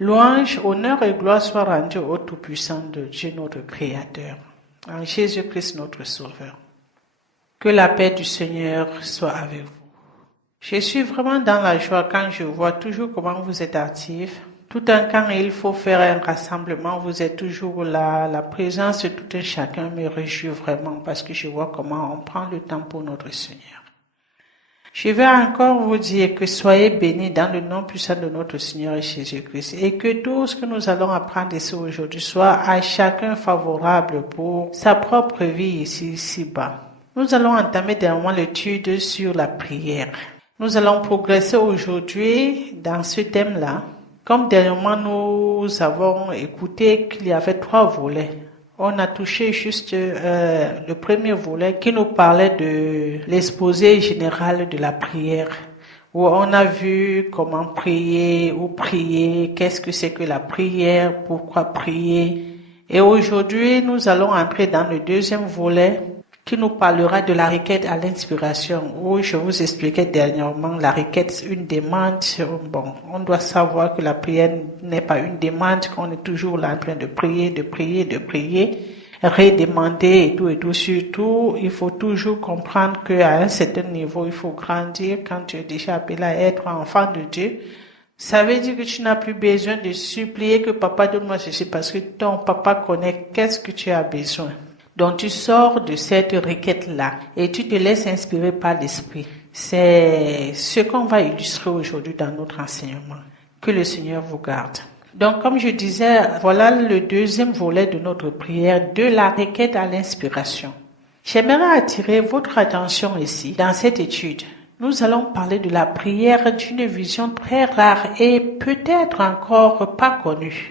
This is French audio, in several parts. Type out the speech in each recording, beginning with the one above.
Louange, honneur et gloire soient rendus au Tout-Puissant de Dieu notre Créateur, en Jésus-Christ notre Sauveur. Que la paix du Seigneur soit avec vous. Je suis vraiment dans la joie quand je vois toujours comment vous êtes actifs. Tout un quand il faut faire un rassemblement, vous êtes toujours là. La présence de tout un chacun me réjouit vraiment parce que je vois comment on prend le temps pour notre Seigneur. Je vais encore vous dire que soyez bénis dans le nom puissant de notre Seigneur Jésus-Christ et que tout ce que nous allons apprendre ici aujourd'hui soit à chacun favorable pour sa propre vie ici-bas. Nous allons entamer dernièrement l'étude sur la prière. Nous allons progresser aujourd'hui dans ce thème-là. Comme dernièrement nous avons écouté qu'il y avait 3 volets. On a touché juste le premier volet qui nous parlait de l'exposé général de la prière, où on a vu comment prier, où prier, qu'est-ce que c'est que la prière, pourquoi prier. Et aujourd'hui, nous allons entrer dans le deuxième volet qui nous parlera de la requête à l'inspiration, où je vous expliquais dernièrement la requête, une demande. Bon, on doit savoir que la prière n'est pas une demande, qu'on est toujours là en train de prier, redemander et tout. Surtout, il faut toujours comprendre qu'à un certain niveau, il faut grandir. Quand tu es déjà appelé à être enfant de Dieu, ça veut dire que tu n'as plus besoin de supplier que papa donne-moi ceci parce que ton papa connaît qu'est-ce que tu as besoin. Donc tu sors de cette requête-là et tu te laisses inspirer par l'Esprit. C'est ce qu'on va illustrer aujourd'hui dans notre enseignement. Que le Seigneur vous garde. Donc comme je disais, voilà le deuxième volet de notre prière, de la requête à l'inspiration. J'aimerais attirer votre attention ici, dans cette étude. Nous allons parler de la prière d'une vision très rare et peut-être encore pas connue.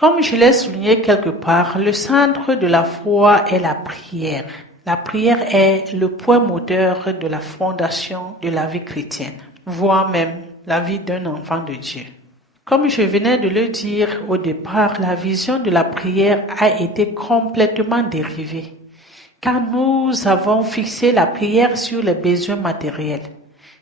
Comme je l'ai souligné quelque part, le centre de la foi est la prière. La prière est le point moteur de la fondation de la vie chrétienne, voire même la vie d'un enfant de Dieu. Comme je venais de le dire au départ, la vision de la prière a été complètement dérivée, car nous avons fixé la prière sur les besoins matériels,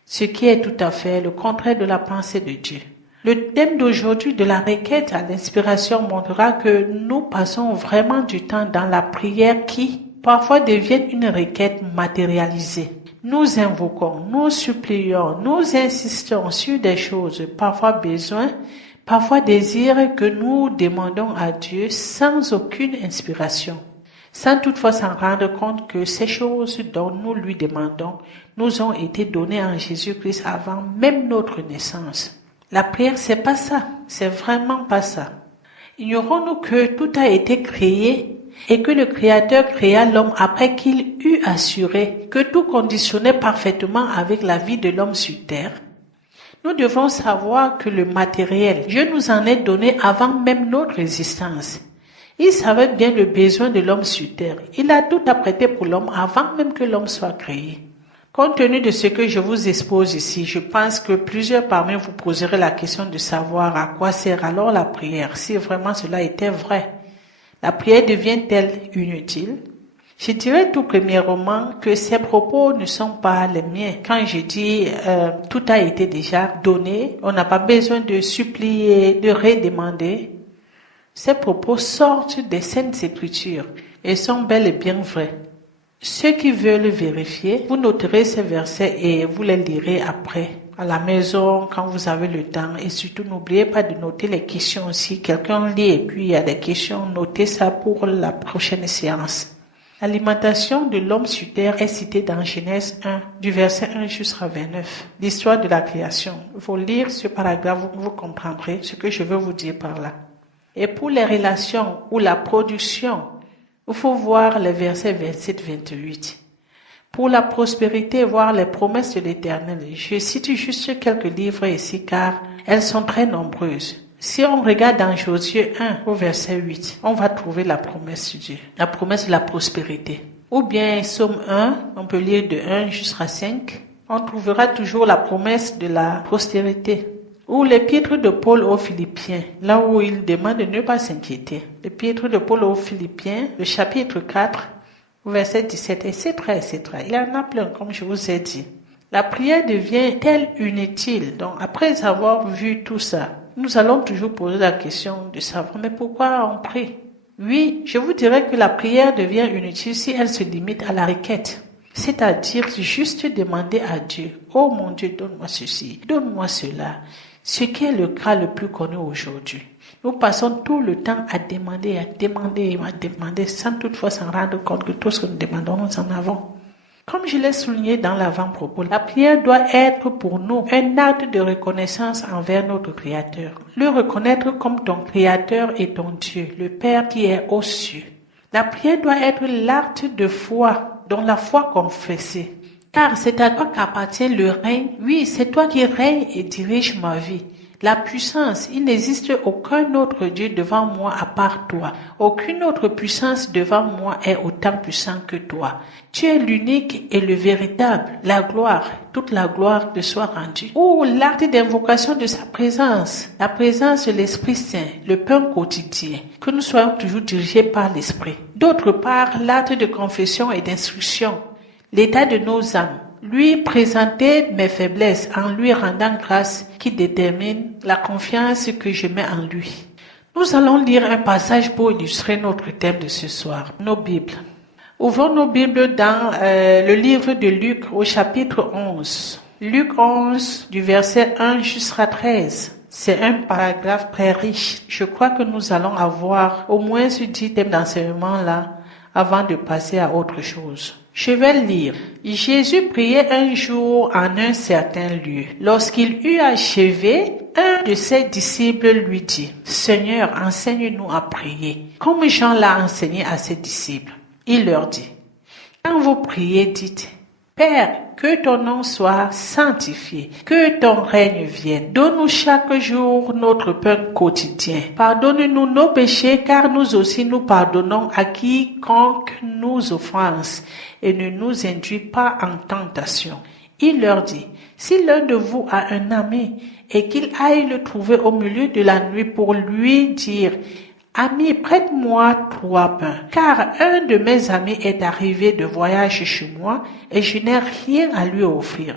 ce qui est tout à fait le contraire de la pensée de Dieu. Le thème d'aujourd'hui de la requête à l'inspiration montrera que nous passons vraiment du temps dans la prière qui parfois devient une requête matérialisée. Nous invoquons, nous supplions, nous insistons sur des choses, parfois besoins, parfois désirs que nous demandons à Dieu sans aucune inspiration, sans toutefois s'en rendre compte que ces choses dont nous lui demandons nous ont été données en Jésus-Christ avant même notre naissance. La prière, c'est pas ça. C'est vraiment pas ça. Ignorons-nous que tout a été créé et que le Créateur créa l'homme après qu'il eut assuré que tout conditionnait parfaitement avec la vie de l'homme sur terre. Nous devons savoir que le matériel, Dieu nous en est donné avant même notre existence. Il savait bien le besoin de l'homme sur terre. Il a tout apprêté pour l'homme avant même que l'homme soit créé. Compte tenu de ce que je vous expose ici, je pense que plusieurs parmi vous poseraient la question de savoir à quoi sert alors la prière, si vraiment cela était vrai. La prière devient-elle inutile? Je dirais tout premièrement que ces propos ne sont pas les miens. Quand je dis tout a été déjà donné, on n'a pas besoin de supplier, de redemander. Ces propos sortent des Saintes Écritures et sont bel et bien vrais. Ceux qui veulent vérifier, vous noterez ces versets et vous les lirez après, à la maison, quand vous avez le temps. Et surtout, n'oubliez pas de noter les questions aussi. Quelqu'un lit et puis il y a des questions, notez ça pour la prochaine séance. L'alimentation de l'homme sur terre est citée dans Genèse 1, du verset 1 jusqu'à 29. L'histoire de la création. Il faut lire ce paragraphe, vous comprendrez ce que je veux vous dire par là. Et pour les relations ou la production, il faut voir les versets 27-28. Pour la prospérité, voir les promesses de l'Éternel. Je cite juste quelques livres ici car elles sont très nombreuses. Si on regarde dans Josué 1 au verset 8, on va trouver la promesse de Dieu, la promesse de la prospérité. Ou bien Somme 1, on peut lire de 1 jusqu'à 5, on trouvera toujours la promesse de la prospérité. Ou l'épître de Paul aux Philippiens, là où il demande de ne pas s'inquiéter. L'épître de Paul aux Philippiens, le chapitre 4, verset 17, etc., etc. Il y en a plein, comme je vous ai dit. La prière devient-elle inutile? Donc, après avoir vu tout ça, Nous allons toujours poser la question de savoir, mais pourquoi on prie? Oui, je vous dirais que la prière devient inutile si elle se limite à la requête. C'est-à-dire juste demander à Dieu, oh mon Dieu, donne-moi ceci, donne-moi cela, ce qui est le cas le plus connu aujourd'hui. Nous passons tout le temps à demander, sans toutefois s'en rendre compte que tout ce que nous demandons, nous en avons. Comme je l'ai souligné dans l'avant-propos, la prière doit être pour nous un acte de reconnaissance envers notre Créateur. Le reconnaître comme ton Créateur et ton Dieu, le Père qui est aux cieux. La prière doit être l'acte de foi, dont la foi confessée. Car c'est à toi qu'appartient le règne. Oui, c'est toi qui règnes et diriges ma vie. La puissance, il n'existe aucun autre Dieu devant moi à part toi. Aucune autre puissance devant moi est autant puissant que toi. Tu es l'unique et le véritable. La gloire, toute la gloire te soit rendue. Ou l'acte d'invocation de sa présence, la présence de l'Esprit Saint, le pain quotidien, que nous soyons toujours dirigés par l'Esprit. D'autre part, l'acte de confession et d'instruction, l'état de nos âmes. Lui présenter mes faiblesses en lui rendant grâce qui détermine la confiance que je mets en lui. Nous allons lire un passage pour illustrer notre thème de ce soir, nos Bibles. Ouvrons nos Bibles dans le livre de Luc au chapitre 11. Luc 11 du verset 1 jusqu'à 13. C'est un paragraphe très riche. Je crois que nous allons avoir au moins ce 10 thèmes d'enseignement-là avant de passer à autre chose. Je vais lire. Jésus priait un jour en un certain lieu. Lorsqu'il eut achevé, un de ses disciples lui dit, « Seigneur, enseigne-nous à prier, comme Jean l'a enseigné à ses disciples. » Il leur dit, « Quand vous priez, dites, « Père, que ton nom soit sanctifié, que ton règne vienne. Donne-nous chaque jour notre pain quotidien. Pardonne-nous nos péchés, car nous aussi nous pardonnons à quiconque nous offense, et ne nous induis pas en tentation. » Il leur dit, « Si l'un de vous a un ami, et qu'il aille le trouver au milieu de la nuit pour lui dire, « Ami, prête-moi 3 pains, car un de mes amis est arrivé de voyage chez moi et je n'ai rien à lui offrir. »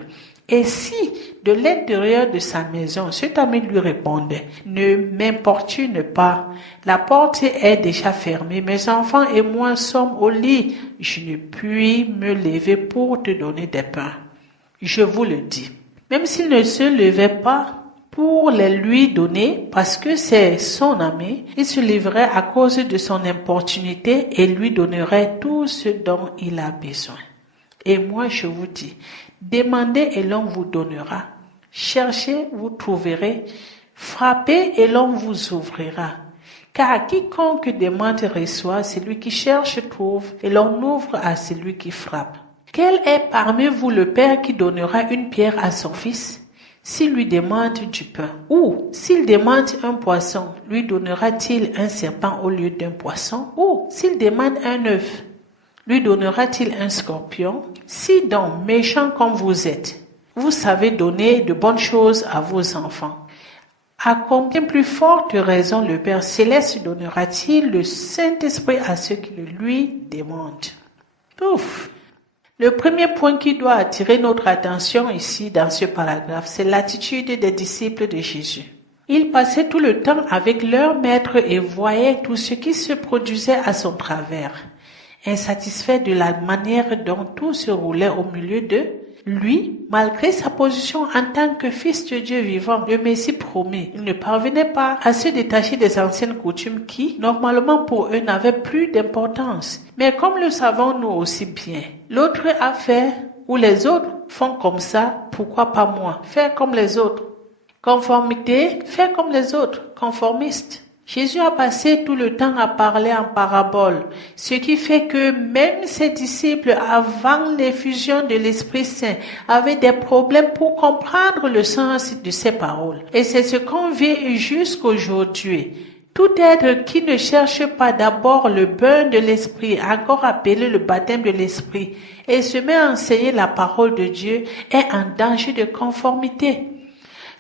Et si, de l'intérieur de sa maison, cet ami lui répondait, « Ne m'importune pas, la porte est déjà fermée, mes enfants et moi sommes au lit, je ne puis me lever pour te donner des pains. » Je vous le dis, même s'il ne se levait pas pour les lui donner, parce que c'est son ami, il se livrerait à cause de son importunité et lui donnerait tout ce dont il a besoin. Et moi je vous dis, demandez et l'on vous donnera, cherchez, vous trouverez, frappez et l'on vous ouvrira. Car quiconque demande reçoit, celui qui cherche trouve, et l'on ouvre à celui qui frappe. Quel est parmi vous le père qui donnera une pierre à son fils s'il lui demande du pain? Ou s'il demande un poisson, lui donnera-t-il un serpent au lieu d'un poisson? Ou s'il demande un œuf, lui donnera-t-il un scorpion? Si donc, méchants comme vous êtes, vous savez donner de bonnes choses à vos enfants, à combien plus forte raison le Père Céleste donnera-t-il le Saint-Esprit à ceux qui le lui demandent? Ouf! Le premier point qui doit attirer notre attention ici dans ce paragraphe, c'est l'attitude des disciples de Jésus. Ils passaient tout le temps avec leur maître et voyaient tout ce qui se produisait à son travers. Insatisfaits de la manière dont tout se roulait au milieu d'eux, lui, malgré sa position en tant que fils de Dieu vivant, le Messie promis, il ne parvenait pas à se détacher des anciennes coutumes qui, normalement pour eux, n'avaient plus d'importance. Mais comme le savons nous aussi bien, l'autre a fait ou les autres font comme ça, pourquoi pas moi? Faire comme les autres. Conformité, faire comme les autres, conformiste. Jésus a passé tout le temps à parler en parabole, ce qui fait que même ses disciples, avant l'effusion de l'Esprit Saint, avaient des problèmes pour comprendre le sens de ces paroles. Et c'est ce qu'on vit jusqu'aujourd'hui. Tout être qui ne cherche pas d'abord le bain de l'Esprit, encore appelé le baptême de l'Esprit, et se met à enseigner la parole de Dieu, est en danger de conformité.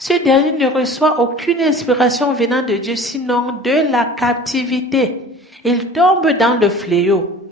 Ce dernier ne reçoit aucune inspiration venant de Dieu, sinon de la captivité. Il tombe dans le fléau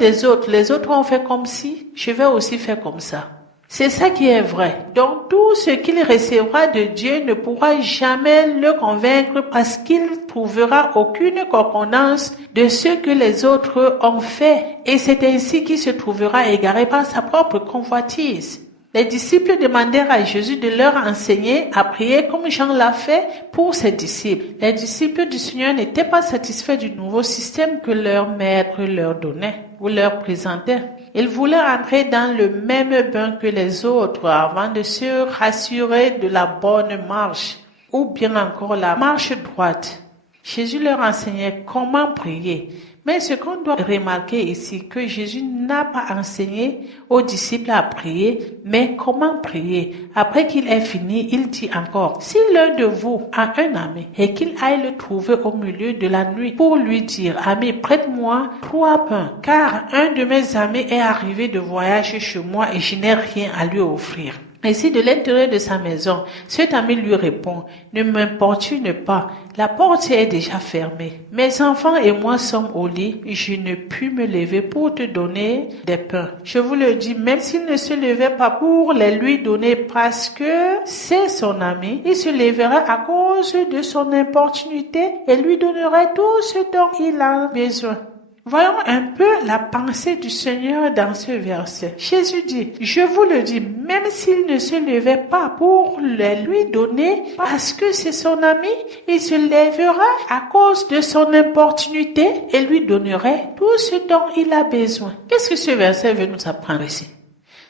des autres. Les autres ont fait comme si, je vais aussi faire comme ça. C'est ça qui est vrai. Donc tout ce qu'il recevra de Dieu ne pourra jamais le convaincre parce qu'il ne trouvera aucune concordance de ce que les autres ont fait. Et c'est ainsi qu'il se trouvera égaré par sa propre convoitise. Les disciples demandèrent à Jésus de leur enseigner à prier comme Jean l'a fait pour ses disciples. Les disciples du Seigneur n'étaient pas satisfaits du nouveau système que leur maître leur donnait ou leur présentait. Ils voulaient entrer dans le même bain que les autres avant de se rassurer de la bonne marche ou bien encore la marche droite. Jésus leur enseignait comment prier. Mais ce qu'on doit remarquer ici, que Jésus n'a pas enseigné aux disciples à prier, mais comment prier. Après qu'il ait fini, il dit encore, si l'un de vous a un ami et qu'il aille le trouver au milieu de la nuit pour lui dire, ami, prête-moi 3 pains, car un de mes amis est arrivé de voyage chez moi et je n'ai rien à lui offrir. Et si de l'intérieur de sa maison, cet ami lui répond, ne m'importune pas, la porte est déjà fermée. Mes enfants et moi sommes au lit, je ne puis me lever pour te donner des pains. Je vous le dis, même s'il ne se levait pas pour les lui donner parce que c'est son ami, il se lèverait à cause de son importunité et lui donnerait tout ce dont il a besoin. Voyons un peu la pensée du Seigneur dans ce verset. Jésus dit, je vous le dis, même s'il ne se levait pas pour les lui donner, parce que c'est son ami, il se lèvera à cause de son importunité et lui donnerait tout ce dont il a besoin. Qu'est-ce que ce verset veut nous apprendre ici?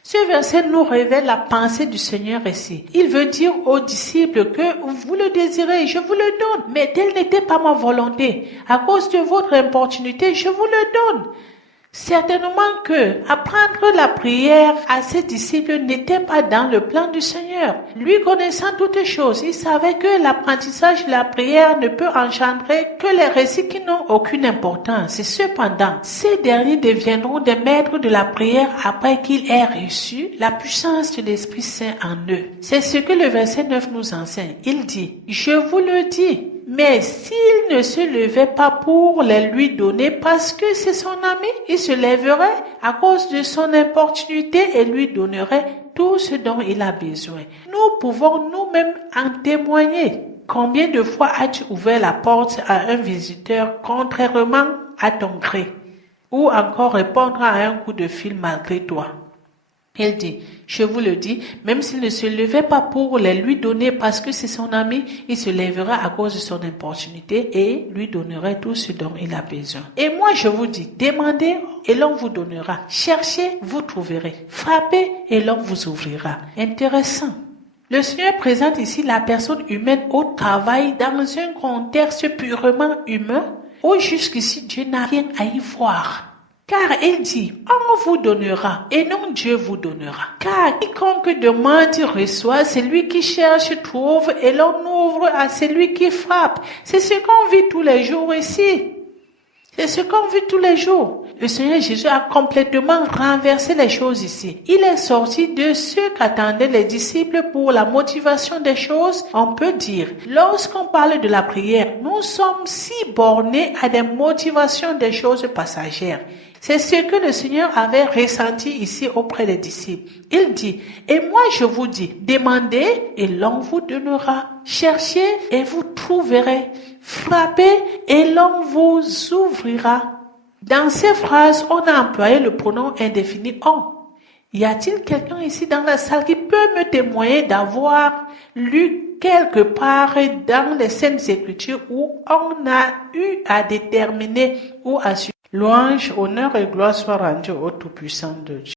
Ce verset nous révèle la pensée du Seigneur ici. Il veut dire aux disciples que vous le désirez, je vous le donne. Mais telle n'était pas ma volonté. À cause de votre importunité, je vous le donne. Certainement que apprendre la prière à ses disciples n'était pas dans le plan du Seigneur. Lui connaissant toutes choses, il savait que l'apprentissage de la prière ne peut engendrer que les récits qui n'ont aucune importance. Et cependant, ces derniers deviendront des maîtres de la prière après qu'ils aient reçu la puissance de l'Esprit Saint en eux. C'est ce que le verset 9 nous enseigne. Il dit, je vous le dis, mais s'il ne se levait pas pour les lui donner parce que c'est son ami, il se lèverait à cause de son importunité et lui donnerait tout ce dont il a besoin. Nous pouvons nous-mêmes en témoigner. Combien de fois as-tu ouvert la porte à un visiteur contrairement à ton gré? Ou encore répondre à un coup de fil malgré toi? Il dit, je vous le dis, même s'il ne se levait pas pour les lui donner parce que c'est son ami, il se lèvera à cause de son importunité et lui donnerait tout ce dont il a besoin. Et moi je vous dis, demandez et l'on vous donnera. Cherchez, vous trouverez. Frappez et l'on vous ouvrira. Intéressant. Le Seigneur présente ici la personne humaine au travail dans un contexte purement humain où jusqu'ici Dieu n'a rien à y voir. Car il dit, on vous donnera et non Dieu vous donnera. Car quiconque demande reçoit, celui qui cherche trouve et l'on ouvre à celui qui frappe. C'est ce qu'on vit tous les jours ici. C'est ce qu'on vit tous les jours. Le Seigneur Jésus a complètement renversé les choses ici. Il est sorti de ce qu'attendaient les disciples pour la motivation des choses. On peut dire, lorsqu'on parle de la prière, nous sommes si bornés à des motivations des choses passagères. C'est ce que le Seigneur avait ressenti ici auprès des disciples. Il dit, et moi je vous dis, demandez et l'on vous donnera. Cherchez et vous trouverez. Frappez et l'on vous ouvrira. Dans ces phrases, on a employé le pronom indéfini on. Y a-t-il quelqu'un ici dans la salle qui peut me témoigner d'avoir lu quelque part dans les Saintes Écritures où on a eu à déterminer ou à suivre? Louange, honneur et gloire soient rendus au Tout-Puissant de Dieu.